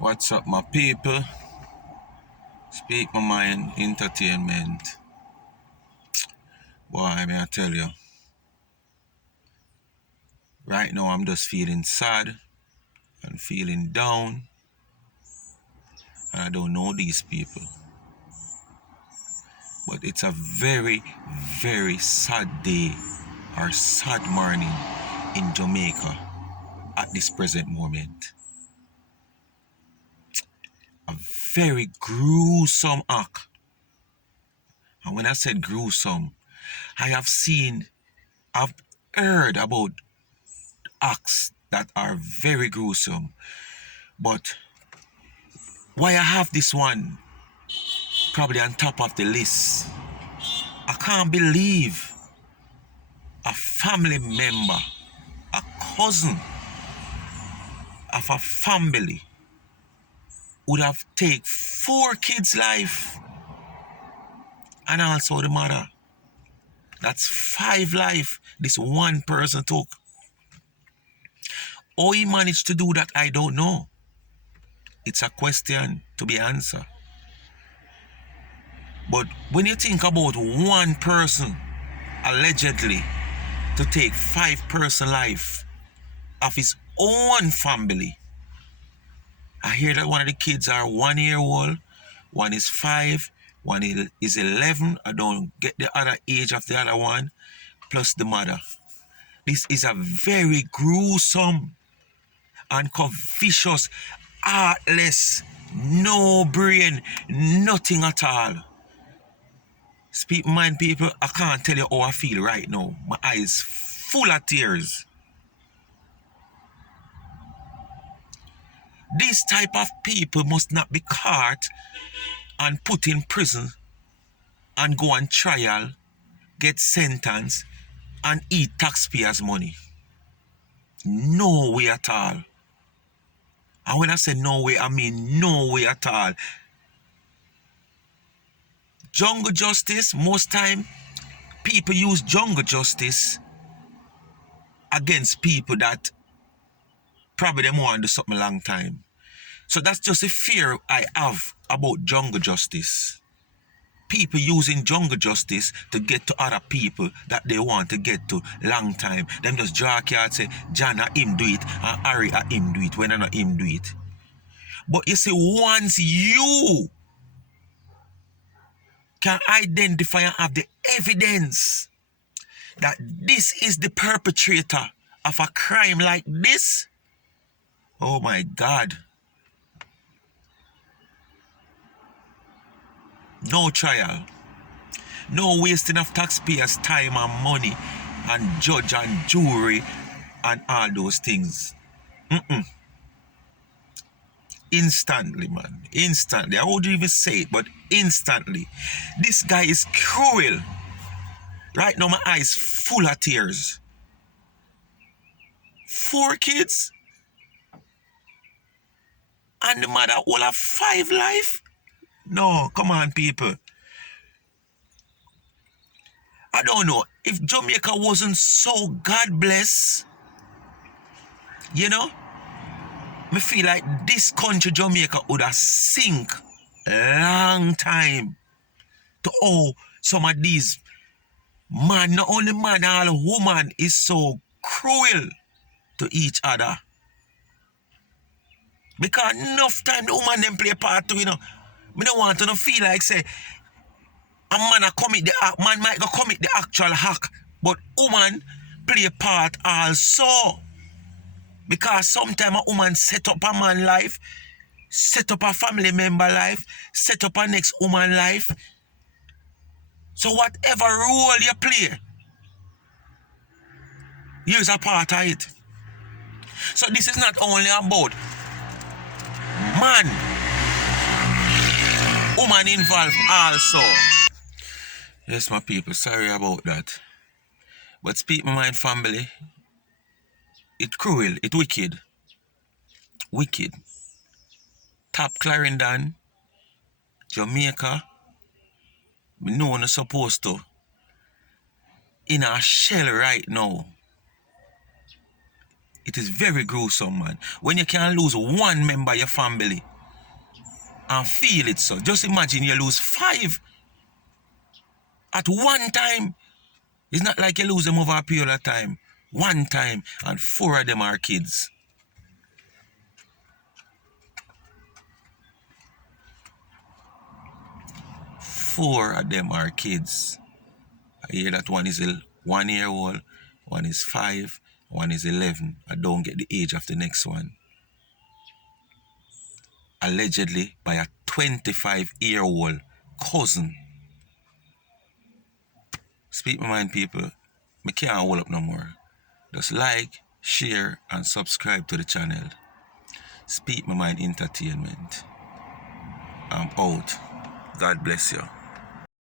What's up, my people? Speak my mind, entertainment. Boy, may I tell you, right now I'm just feeling sad and feeling down, and I don't know these people. But it's a very, very sad day or sad morning in Jamaica at this present moment. A very gruesome act. And when I said gruesome, I've heard about acts that are very gruesome. But why I have this one probably on top of the list, I can't believe a family member, a cousin of a family would have taken 4 kids' life and also the mother. That's 5 life this one person took. How he managed to do that, I don't know. It's a question to be answered. But when you think about one person allegedly to take 5 person life of his own family, I hear that one of the kids are 1 year old, one is 5, one is 11. I don't get the other age of the other one, plus the mother. This is a very gruesome and vicious, heartless, no brain, nothing at all. Speak mind, people, I can't tell you how I feel right now. My eyes full of tears. These type of people must not be caught and put in prison and go on trial, get sentenced, and eat taxpayers' money. No way at all. And when I say no way, I mean no way at all. Jungle justice, most time, people use jungle justice against people that probably them want to do something a long time. So that's just a fear I have about jungle justice. People using jungle justice to get to other people that they want to get to long time. Them just draw a card, say, John a him do it, and Harry a him do it, when I not him do it. But you see, once you can identify and have the evidence that this is the perpetrator of a crime like this, oh my God. No trial. No wasting of taxpayers' time and money and judge and jury and all those things. Instantly, man. Instantly. I wouldn't even say it, but instantly. This guy is cruel. Right now, my eyes full of tears. 4 kids? And the mother all have 5 life? No, come on, people. I don't know. If Jamaica wasn't so God bless, you know, me feel like this country, Jamaica, would have sink long time to some of these man, not only man, all woman is so cruel to each other. Because enough time the woman them play part too, you know. Me don't want to feel like say a man a commit the act, man might go commit the actual hack, but woman play part also. Because sometimes a woman set up a man life, set up a family member life, set up a next woman life. So whatever role you play, you're a part of it. So this is not only about man, woman involved also. Yes, my people, sorry about that. But speak my mind, family. It's cruel, it's wicked. Wicked. Top Clarendon, Jamaica, we know we're not supposed to. In a shell right now. It is very gruesome, man. When you can lose one member of your family and feel it. So just imagine you lose 5 at one time. It's not like you lose them over a period of time. One time, and 4 of them are kids. Four of them are kids. I hear that one is a 1-year-old, one is 5, one is 11. I don't get the age of the next one. Allegedly by a 25-year-old cousin. Speak my mind, people. I can't hold up no more. Just like, share, and subscribe to the channel. Speak my mind entertainment. I'm out. God bless you.